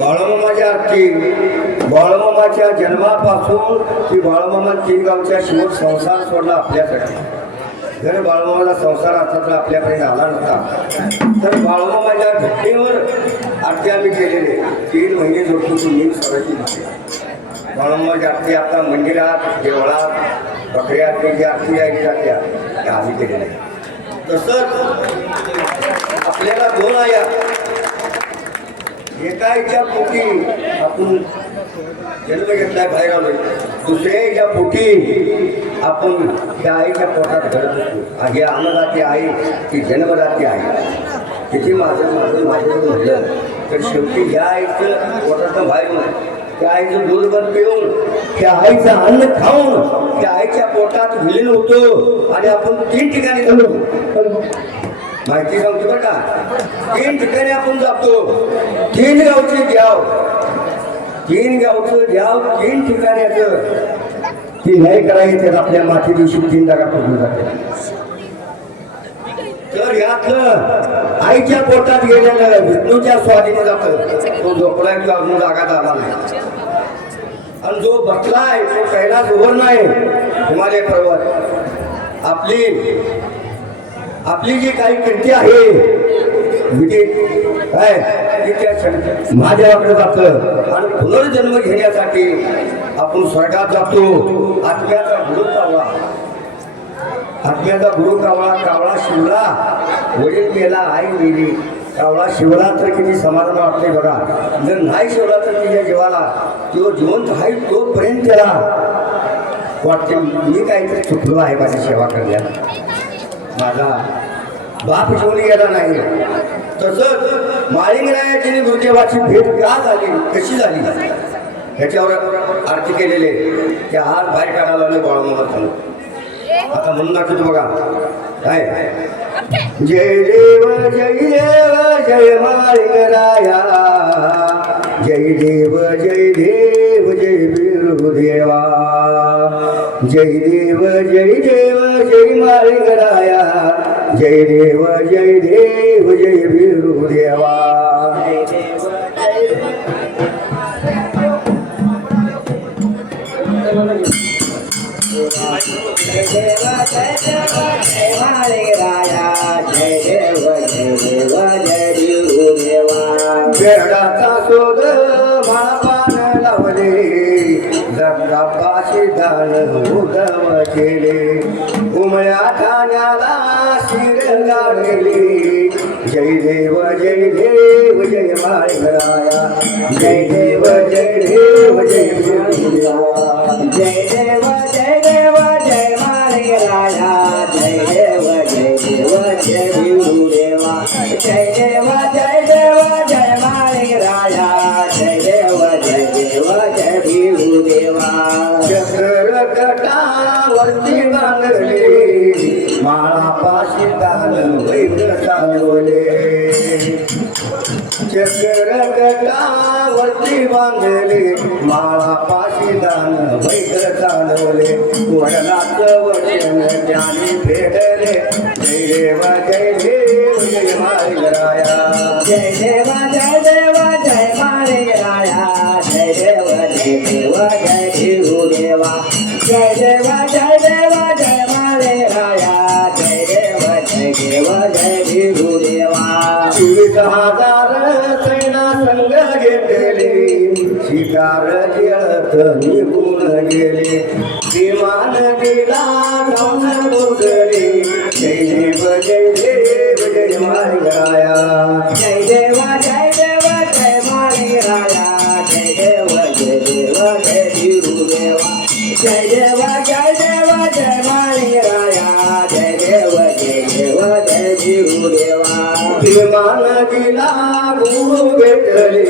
बाळमामाची आरती बाळमामाच्या जन्मापासून ती बाळमामा तीन गावच्या शिव संसार सोडला आपल्यासाठी. जर बाळमामाला संसार असता तर आपल्याकडे आला नसता. तर बाळमामाच्या घटनेवर आरती आम्ही केलेले 3 महिने जोडून तुम्ही सरायची होती. बाळमामाची आरती आता मंदिरात देवळात बकरी आरती जी आरती आहे जात्या त्या आम्ही केलेल्या आहे. तसंच आपल्याला 2 आया एकाच्या पोटी आपण जन्म घेतलाय बाहेर आलोय. दुसऱ्याच्या पोटी आपण त्या आईच्या पोटात घडत होतो. ही अन्नदाती आई ती जन्मदाती आहे. किती माझं म्हटलं तर शेवटी या आईचं पोटातून बाहेर त्या आईचं दूध बंद पिऊन त्या आईचं अन्न खाऊन त्या आईच्या पोटात विलीन होतो. आणि आपण 3 ठिकाणी झालो. माहिती सांगतो बरं का. 3 ठिकाणी आपण जातो. 3 गावचे द्याव 3 गावचं द्याव 3 ठिकाण्याचं ती नाही करायची. तर आपल्या माती दिवशी 3 जागा पडून जाते. तर यातलं आईच्या पोटात गेलेलं विष्णूच्या स्वाधीने जातं. तो झोपलाय तो अजून जागा झाला नाही. आणि जो बसलाय तो कैलास उभं नाही. हिमालय पर्वत आपली जी काही कृती आहे विधी काय महादेवाकडे जातं. आणि पुनर्जन्म घेण्यासाठी आपण स्वर्गात जातो. आत्म्याचा गुरु कावळा शिवला. वडील गेला आई गेली. कावळा शिवला तर किती समाधान वाटते बघा. जर नाही शिवला तर तिच्या जीवाला तो जिवंत आहे तोपर्यंत त्याला वाटते मी काहीतरी चुकलो आहे माझी सेवा करण्याला. माझा बाप शिवून गेला नाही. तसंच माळिंगरायाची गुरुदेवाची भेट का झाली कशी झाली ह्याच्यावर आरती केलेले ते आज बाहेर काढायला आले बाळमामा. आता म्हणून दाखवतो बघा काय. जय देव जय माळिंगराया. जय देव जय बिरुदेवा. जय देव जय माळिंगराया. जय देव जय बिरुदेवा. बेडाचा शोध महापान लावले. जगापाशी दान उदम केले. उमळ्या ठाण्याला शिर गाडले. जय देव जय माळिंगराया. जय देव जय बिरुदेवा. जय देव जय माळिंगराया. जय देव जय बिरुदेवा. जय देव जय माळिंगराया. जय देव जय बिरुदेवा. चक्र कटावरती बांधले. माळापाशी दान वैद चालवले. चक्र कटावरती बांधले. माळापाशी दान वैद चालवले. वडलाचं वचन त्याने फेडले. जय देव जय माळिंगराया. जय देव जय माळिंगराया. जय देव जय बिरुदेवा. जय देव जय माळिंगराया. जय देव जय बिरुदेवा. 20,000 सैना संग घेतले. शिकार खेळत निघून गेले. विमान दिला जाऊन बोलले. जय देव जय माळिंगराया. जय देव जय माळिंगराया. जय देव जय बिरुदेवा. जय देव जय माळिंगराया. जय देव जय बिरुदेवा. विमान दिला गुरु भेटले.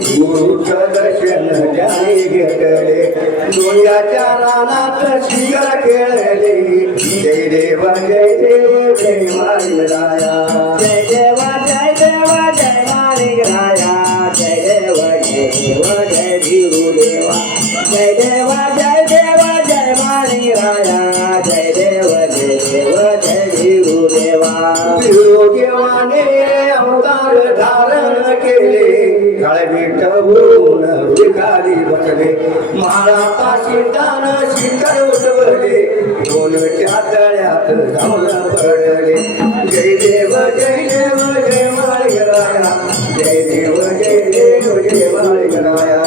गुरुचं दर्शन त्याने घेतले. डोंग्याच्या रानात शिकार खेळले. जय देव जय माळिंगराया. जय देव जय माळिंगराया. जय देव जय बिरुदेवा. जय देव जय माळिंगराया. जय देव जय माळा पाशी दान शिखर उठवले दोनच्या तळ्यात जाऊन पडले जय देव जय देव जय माळगराया जय देव जय देव जय माळगराया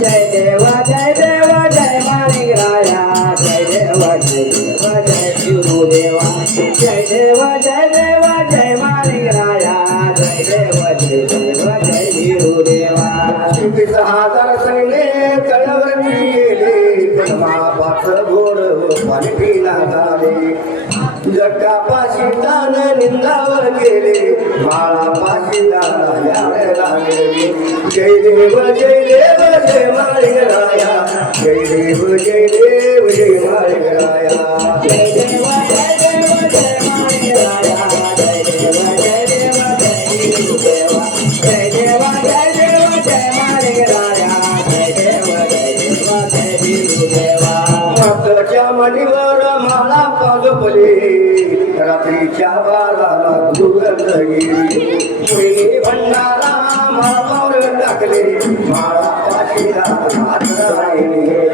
जय देव जय देव जय माणिकराया जय देव जय देव जय गुरुदेवा जय देव जय देव जय माणिकराया जय देव जय देव जय गुरुदेवा 20,000 सैन्य तळावर गेले महापात्र गोड पाणी पिला झाले जगा पाशी दान निंदावर गेले माळा पाशी दान यावेला गेले जय देव जय देव जय माळगराया जय देव जय देव जय माळगराया जय देव जय देव जय माणिकराया जय देव जय देव जय गुरुदेवा जय देव जय देव जय माणिकराया जय देव जय देव जय गुरुदेवा मातच्या मणीवर माळा पाजपले रात्रीच्या बाराला दुर्गंध गेली मुली भंडारा माळावर टाकले माळा पाशीला हात राहिले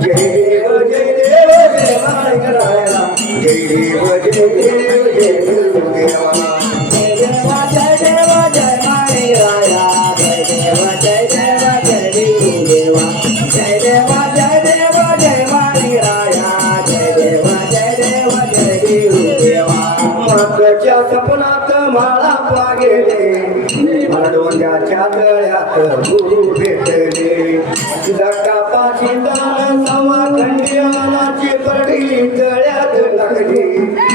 जय देव जय देव जय माळगराया जय देव जय देव जय गुरुदेवा जय देव जय देव जय माणिकराया जय देव जय देव जय गुरुदेवा जय देव जय देव जय माणिकराया जय देव जय देव जय गुरुदेवा मातच्या सपनात माळा पागेले डोंग्याच्या तळ्यात गुरु भेटले जगा पाशी दान सवा खंडियानाची पडी तळ्यात लागली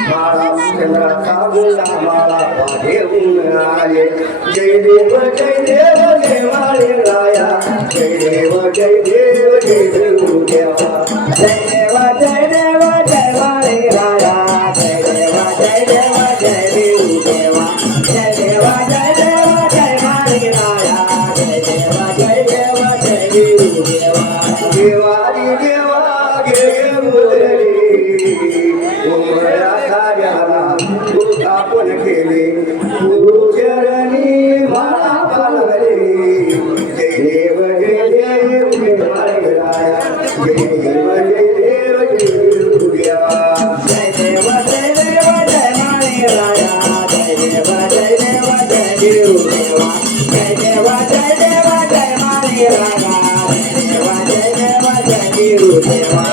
माळा चंद्राचा गुला माळा पागेऊन आले जय देव जय देव जय माळगराया जय देव जय देव जय गुरुदेवा जय देव जय देव जय माणिकराया जय देव जय देव जय गुरुदेवा जय देव जय देव जय माणिकराया जय देव जय देव जय गुरुदेवा देवारी देवा गे बोलली उमरा साऱ्याला स्थापन केले गुरुचरणी माळा पालवले जय देव जय देव जय माळगराया जय देव जय देव जय गुरुदेवा जय देव जय देव जय माणिकराया जय देव जय देव जय गुरुदेवा जय देव जय देव जय माणिकराया जय देव जय देव जय गुरुदेवा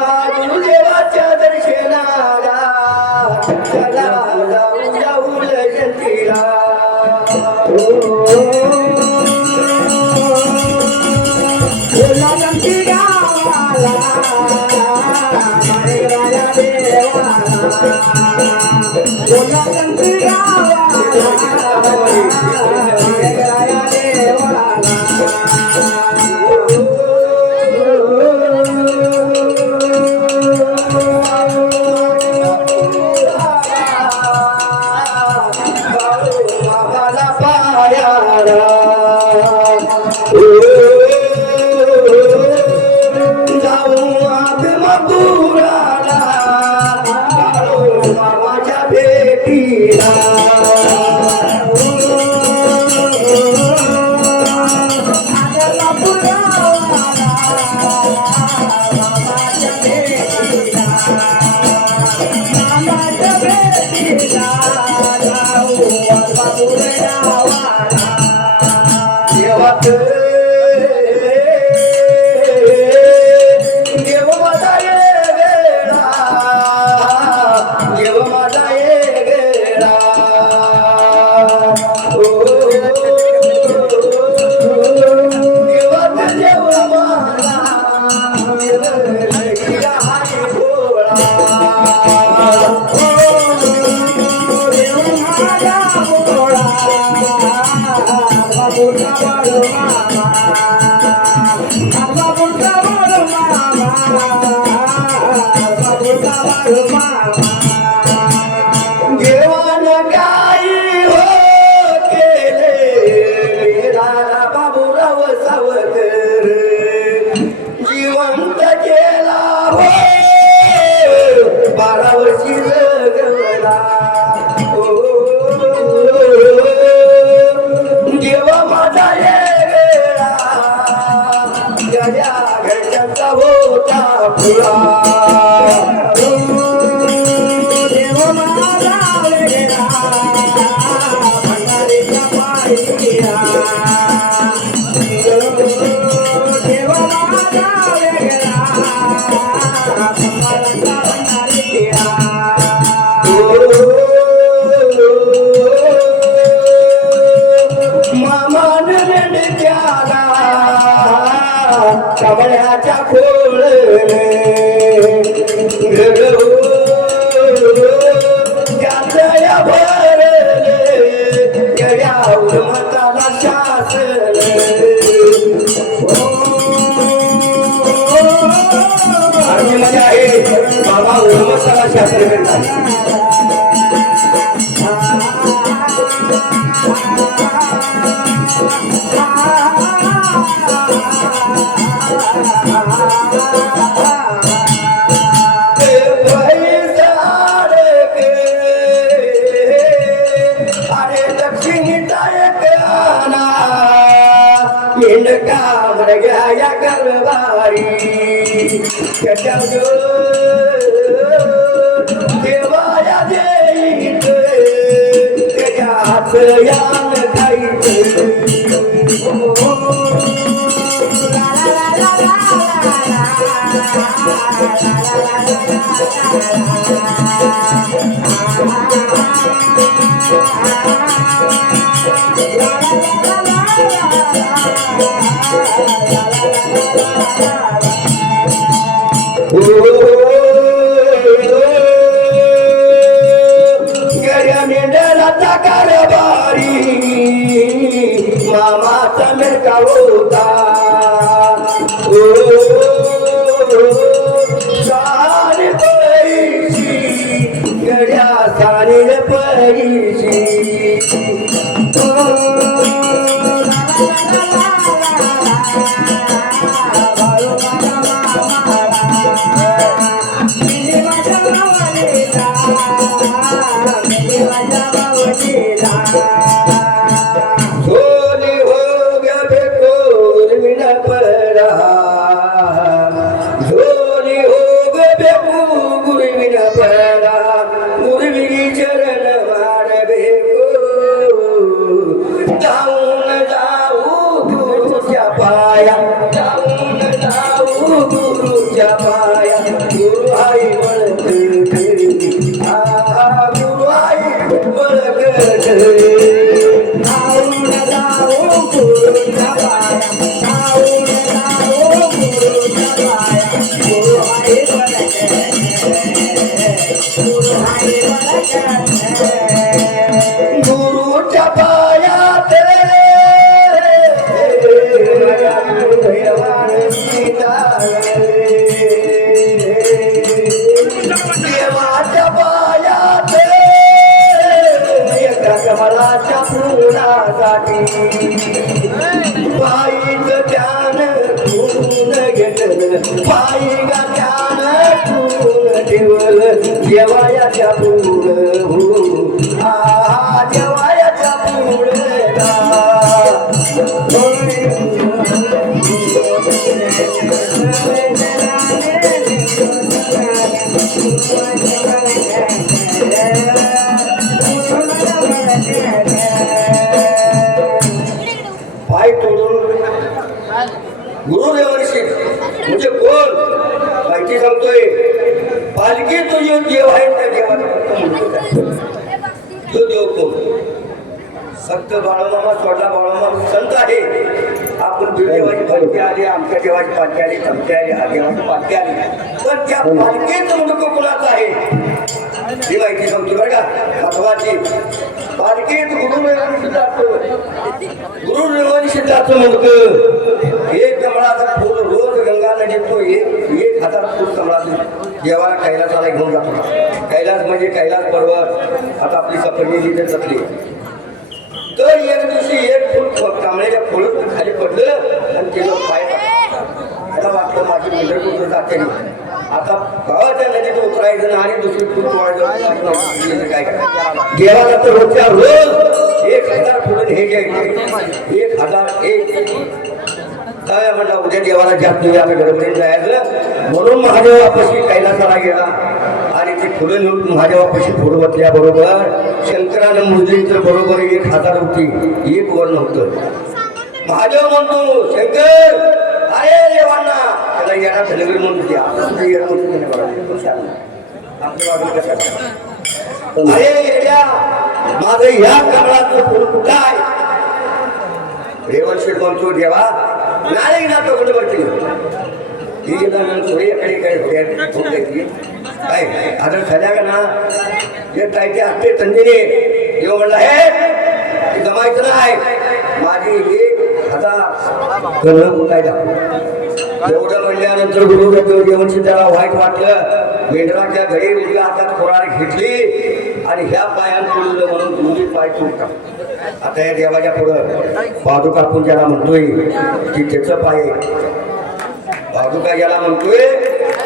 देवाच्या दर्शनाला चला जाऊ जाऊ जंतीला बोला गंती गावाला माणिकराया देवाला बोला गंती गावाला माणिकराया देवाला माझ्या भेटीला होता फुला देव माझा वेगळा भंडारीचा पाहिला देव माझा वेगळा भंडारीचा भंडारीला मामान त्याला कमळ्याच्या खोळ त्यातया भरले गड्यावर मताला शासन आणि मजा आहे बाबा मताला शासन करतात या गरबारी देवाया देईत त्याच्या हात यान खाईत गड्या मेंढराचा कारभारी मामाचा मेळका होता सारी पैशी गड्या सारी पैशी सोनी हो गया बेकोर मिना परा सोनी हो गया बेकोर मिना परा मुरली चरण मार बेको जाऊन जाऊ गुरुच्या पाया जाऊन जाऊ गुरुच्या पाया गुरु आई वळत गुरु आई वळत गुरुच्या पायात देवाच्या पायात एका कमलाच्या फुलासाठी पायीचं ध्यान ठेवून घेतलं पायीला ध्यान ठेवून ठेवलं देवायाच्या पुढं हो देवायाच्या पुढं पाय तोडून गुरुदेवांशी म्हणजे कोण माहिती सांगतोय पालखी तो जो देव आहे त्या देवाचा तो देव कोण फक्त बाळमामा सोडला बाळमामा संत आहे आपण देवाची पालखी आली आमच्या देवाची पालखी आली चमकी आली हा देवाची पालखी आली पण त्या पालखीचं मुंडक कुणाचं आहे ही माहिती सांगतो बरं का महत्वाची पालखीत गुरुदेवांनी सिद्धार्थ मुंडक एक कमळाचा फूल रोज गंगा नदीत तो 1000 फूल कमळाचं देवाला कैलासाला घेऊन जातो कैलास म्हणजे कैलास पर्वत आता आपली सफरली तिथे जपली तर एक दिवशी एक फूल कांबळ्याच्या फुलत खाली पडलं आणि त्याला पाय आता वाटलं माझी मंडळ कुठं जाते आता गावाच्या नदीत उतरायचं आणि दुसरी फूल तोडायचं काय करायचं देवाला तर रोजच्या रोज 1000 फुलं हे घ्यायचे 1001 काय म्हणला उद्या देवाला जास्त नाही आता गडबडीत जायचं म्हणून महादेवापाशी कैलासाला गेला आणि ती फुलं नेऊन महादेवापाशी फुलं बसल्याबरोबर शंकरानं मुजली तर बरोबर 1000 होती, एक वर नव्हतं. महादेव म्हणतो शंकर अरे देवांना त्याला येणार धनगर म्हणून द्या सुद्धा येणार म्हणून आमच्या बाजूला कशा अरे येड्या माझं ह्या कमळाचं फुल कुठं आहे. रेवण शेठ म्हणतो देवा नाही ना तो कुठे बघतील काय आता सध्या का ना जे काय असते तंदीने देव म्हणला हे जमायचं नाही माझी 1000 कमळं कुठायला. एवढं म्हणल्यानंतर गुरु देवांशी त्याला वाईट वाटलं. मेंढराच्या घरी उजव्या हातात कोराड घेतली आणि ह्या पायात पुरलं म्हणून दोन्ही पाय तुटतात. आता या देवाच्या पुढं पादुका आपण ज्याला म्हणतोय की त्याचं पाय पादुका ज्याला म्हणतोय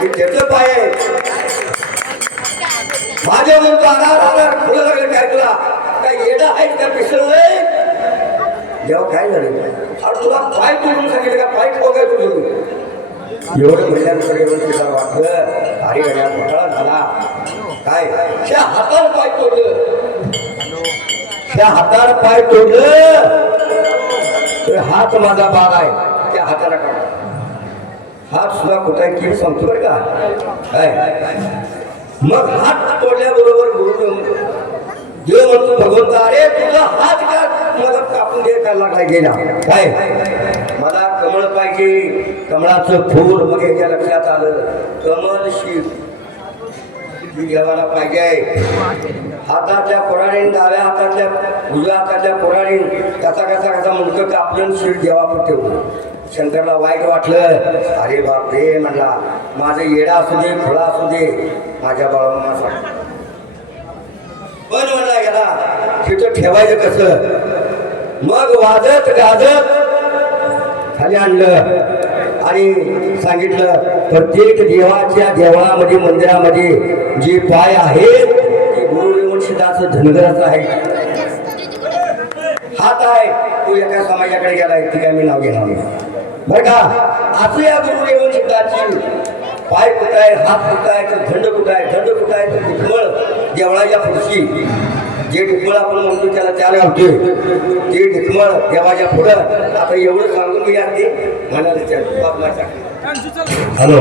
की त्याचं पाय माझ्या म्हणतो आधार फुलं लागलं काय तुला काय येडा आहे का पिसळलंय. जेव्हा काय झालं अरे तुला पाय तोडून सांगितलं का पाय खाऊ काय तुझं एवढं म्हणल्यानंतर एवढं तिला वाटलं अरे गड्या घोटाळा झाला काय त्या हातावर पाय तोडलं त्या हातावर पाय तोडलं तर हात माझा बाग आहे त्या हाताला काढ हात सुद्धा कुठे की सांगतो बरं का काय. मग हात तोडल्याबरोबर गुरु देव म्हणतो भगवंता अरे तुझा हात का मला कापून दे काय लागला गेला काय मला कमळ पाहिजे कमळाचं फूल. मग याच्या लक्षात आलं कमळ शिव देवाला पाहिजे. हातातल्या कोराडीन डाव्या हातातल्या उजव्या हातातल्या कोराडीन कसा मुंडकं कापलं शिव देवापुढे ठेवलं. शंकरला वाईट वाटलं अरे बाप रे म्हणला माझं येडा असू दे फळा असू दे माझ्या बाळासाठी पण म्हणला गेला तिथं ठेवायचं कसं. मग वाजत गाजत खाली आणलं आणि सांगितलं प्रत्येक देवाच्या देवळामध्ये मंदिरामध्ये जे पाय आहेत ते गुरुदेवशिदाचं धनगराचं आहे. हात आहे तू एका समाजाकडे गेलाय ती काय मी नाव घेणार नाही बरं का. असं या गुरुदेवशिदाची पाय कुठं आहे हात कुठं आहे तर धंड कुठं आहे धंड कुठं आहे तर ढिकमळ देवळाच्या पुढची जे ढिकमळ आपण म्हणतो त्याला होते ते ढिकमळ देवाच्या पुढं. आता एवढं सांगून मी अगदी म्हणाल हॅलो